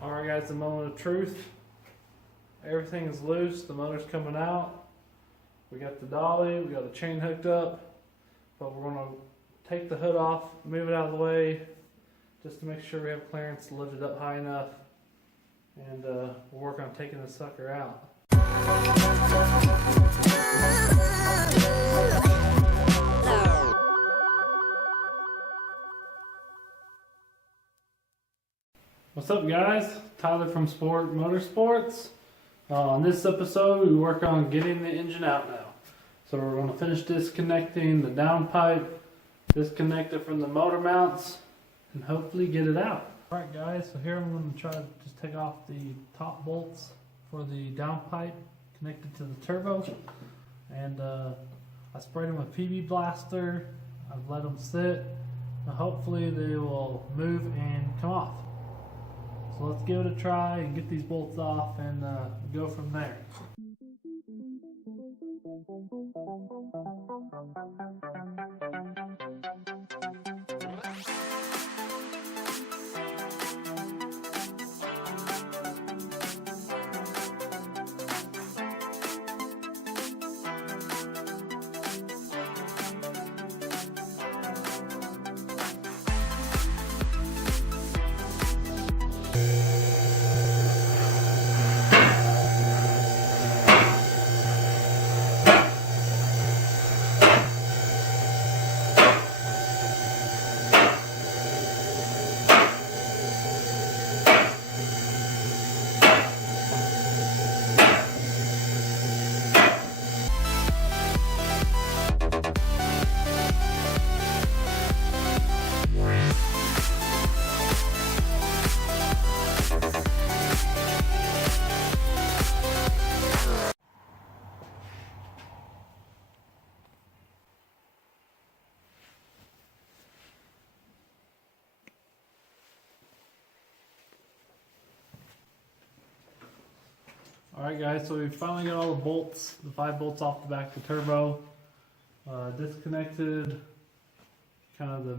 Alright guys, the moment of truth. Everything is loose, the motor's coming out. We got the dolly, we got the chain hooked up, but we're going to take the hood off, move it out of the way, just to make sure we have clearance to lift it up high enough, and we'll work on taking the sucker out. What's up guys? Tyler from Sport Motorsports. On this episode we work on getting the engine out now. So we're going to finish disconnecting the downpipe, disconnect it from the motor mounts, and hopefully get it out. Alright guys, so here I'm going to try to just take off the top bolts for the downpipe connected to the turbo. And I sprayed them with PB Blaster. I've let them sit. And hopefully they will move and come off. So let's give it a try and get these bolts off and go from there. Alright guys, so we finally got all the bolts, the 5 bolts off the back of the turbo. Disconnected kind of the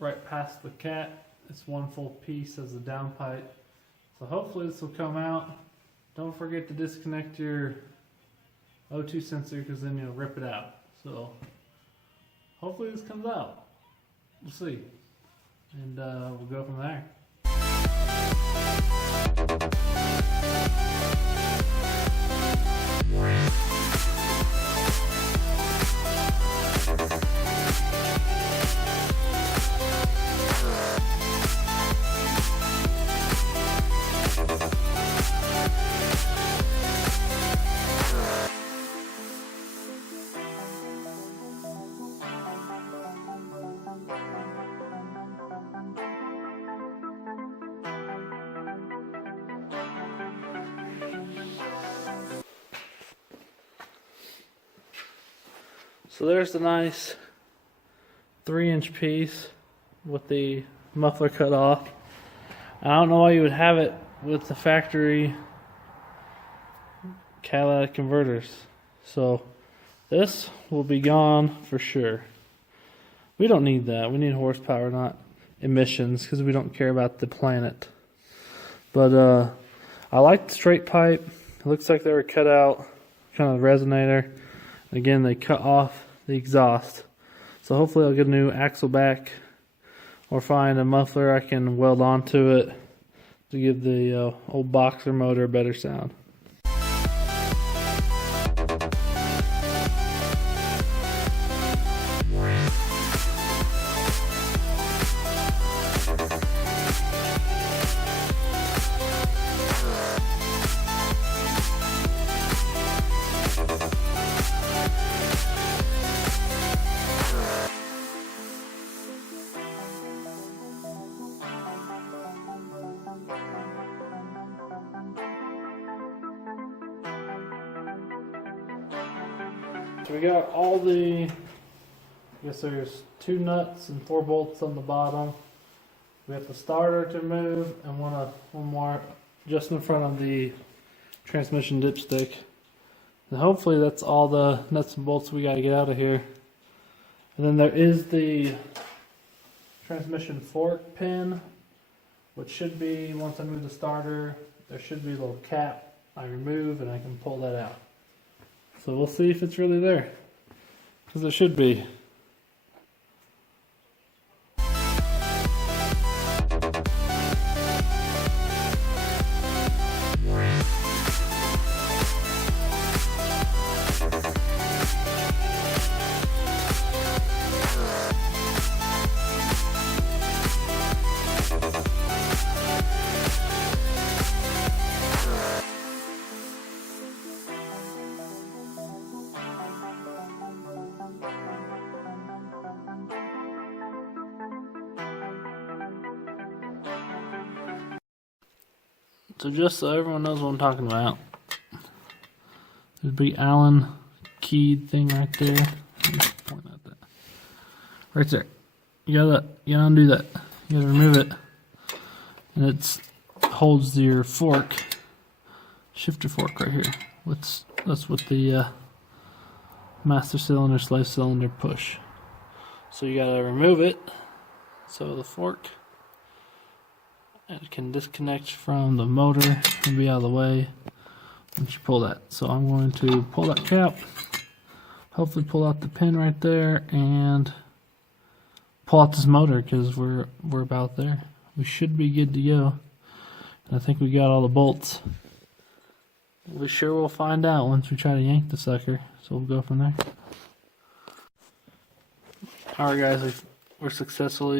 right past the cat. It's one full piece as a downpipe. So hopefully this will come out. Don't forget to disconnect your O2 sensor because then you'll rip it out. So hopefully this comes out. We'll see. And we'll go from there. So there's the nice 3-inch piece with the muffler cut off. I don't know why you would have it with the factory catalytic converters. So this will be gone for sure. We don't need that. We need horsepower, not emissions, because we don't care about the planet. But I like the straight pipe. It looks like they were cut out, kind of the resonator. Again, they cut off the exhaust. So hopefully I'll get a new axle back or find a muffler I can weld onto it to give the old boxer motor a better sound. So we got all the, I guess there's 2 nuts and 4 bolts on the bottom. We have the starter to move and one more just in front of the transmission dipstick. And hopefully that's all the nuts and bolts we got to get out of here. And then there is the transmission fork pin which should be, once I move the starter, there should be a little cap I remove and I can pull that out. So we'll see if it's really there, because it should be. So just so everyone knows what I'm talking about, there's a big Allen keyed thing right there. Let me point at that. Right there. You gotta undo that. You gotta remove it. And it holds your fork, shifter fork right here. That's what the master cylinder, slave cylinder push. So you gotta remove it. So the fork, it can disconnect from the motor and be out of the way once you pull that. So I'm going to pull that cap, hopefully pull out the pin right there, and pull out this motor, because we're about there. We should be good to go. And I think we got all the bolts. We sure will find out once we try to yank the sucker. So we'll go from there. Alright guys, we're successful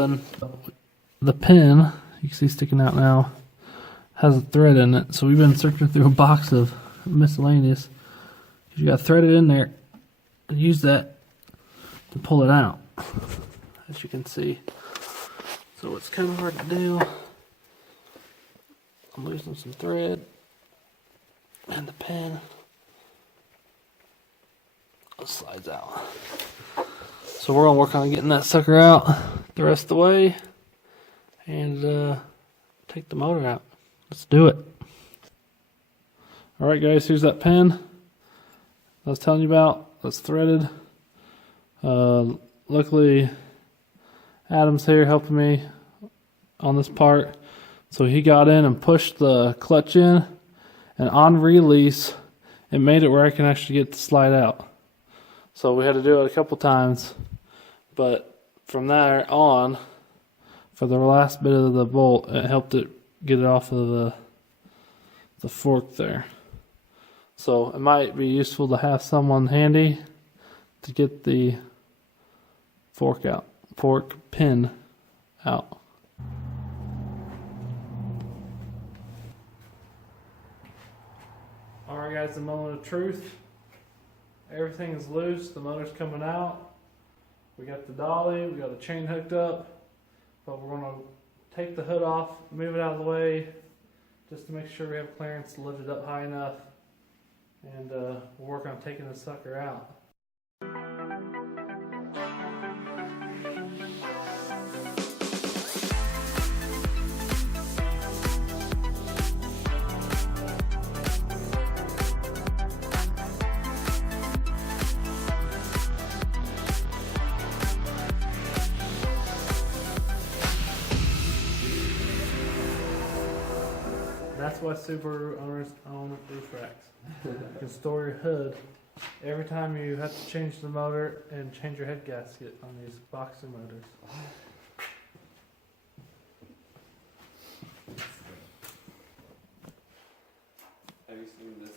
in the pin, you can see sticking out now, has a thread in it. So we've been searching through a box of miscellaneous. You got threaded in there, and use that to pull it out, as you can see. So it's kind of hard to do. I'm losing some thread, and the pin slides out. So we're gonna work on getting that sucker out the rest of the way, and take the motor out. Let's do it. Alright guys, here's that pin I was telling you about. That's threaded. Luckily Adam's here helping me on this part. So he got in and pushed the clutch in, and on release it made it where I can actually get the slide out. So we had to do it a couple times, but from there on, for the last bit of the bolt, it helped it get it off of the fork there. So it might be useful to have someone handy to get the fork pin out. Alright guys, the moment of truth. Everything is loose, the motor's coming out. We got the dolly, we got the chain hooked up, but we're going to take the hood off, move it out of the way, just to make sure we have clearance to lift it up high enough, and we'll work on taking the sucker out. That's why Subaru owners own roof racks. You can store your hood every time you have to change the motor and change your head gasket on these boxer motors. Have you seen this?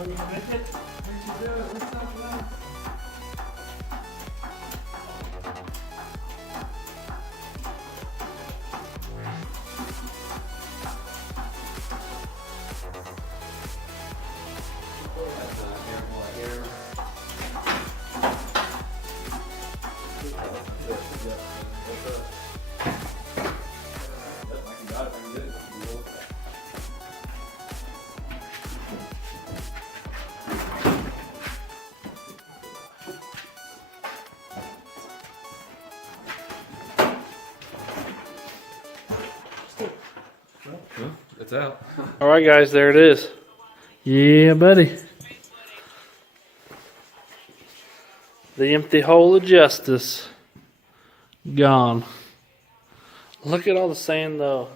Are you gonna make it? Make you do it. What's up, man? It's out. Alright guys, there it is. Yeah, buddy. The empty hole of justice. Gone. Look at all the sand though.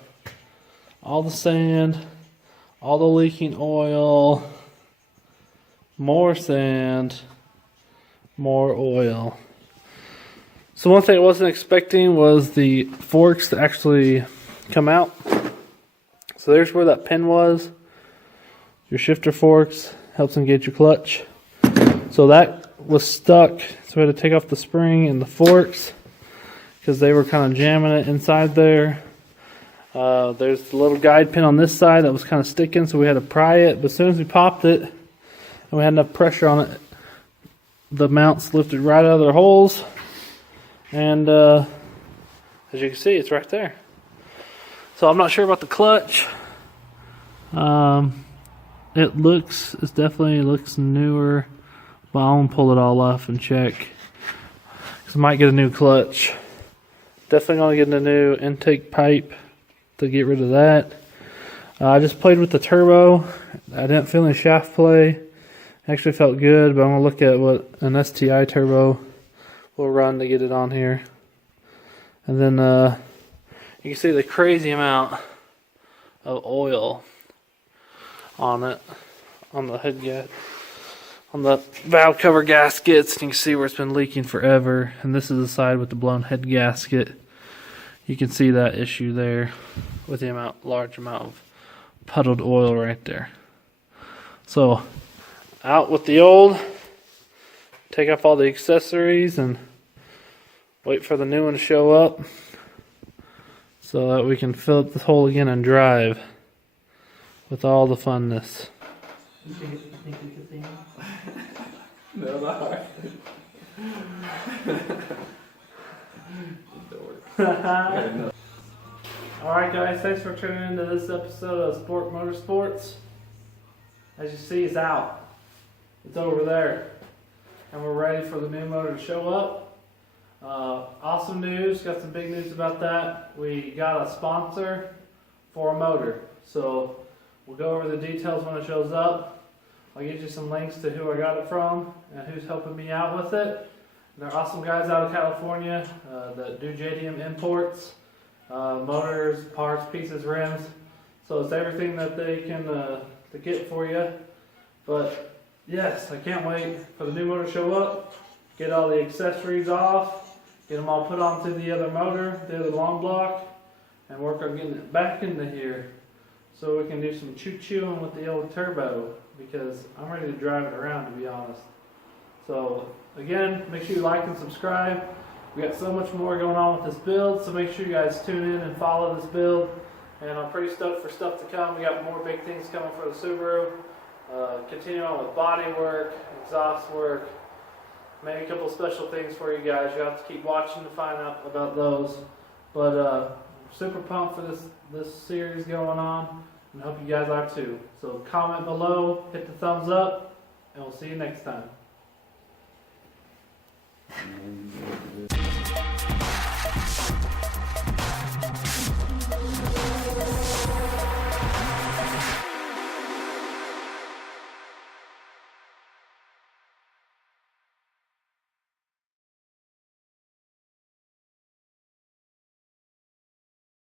All the sand. All the leaking oil. More sand. More oil. So one thing I wasn't expecting was the forks to actually come out. So there's where that pin was. Your shifter forks helps engage your clutch. So that was stuck. So we had to take off the spring and the forks because they were kind of jamming it inside there. There's the little guide pin on this side that was kind of sticking, so we had to pry it. But as soon as we popped it and we had enough pressure on it, the mounts lifted right out of their holes. And as you can see, it's right there. So I'm not sure about the clutch. It definitely looks newer, but I'm gonna pull it all off and check. Cause I might get a new clutch. Definitely gonna get a new intake pipe to get rid of that. I just played with the turbo. I didn't feel any shaft play. Actually felt good, but I'm gonna look at what an STI turbo will run to get it on here. And then you can see the crazy amount of oil on it, on the head gasket, on the valve cover gaskets. You can see where it's been leaking forever. And this is the side with the blown head gasket. You can see that issue there with the large amount of puddled oil right there. So out with the old, take off all the accessories and wait for the new one to show up so that we can fill up this hole again and drive with all the funness. No, not Alright guys, thanks for tuning into this episode of Sport Motorsports. As you see, it's out. It's over there. And we're ready for the new motor to show up. Awesome news, got some big news about that. We got a sponsor for a motor. So we'll go over the details when it shows up. I'll get you some links to who I got it from and who's helping me out with it. They're awesome guys out of California that do JDM imports, motors, parts, pieces, rims. So it's everything that they can to get for you. But yes, I can't wait for the new motor to show up, get all the accessories off, get them all put onto the other motor, the other long block, and work on getting it back into here so we can do some choo-chooing with the old turbo, because I'm ready to drive it around, to be honest. So again, make sure you like and subscribe. We got so much more going on with this build, so make sure you guys tune in and follow this build. And I'm pretty stoked for stuff to come. We got more big things coming for the Subaru. Continue on with body work, exhaust work, maybe a couple special things for you guys. You have to keep watching to find out about those. But super pumped for this series going on, and hope you guys are too. So comment below, hit the thumbs up, and we'll see you next time.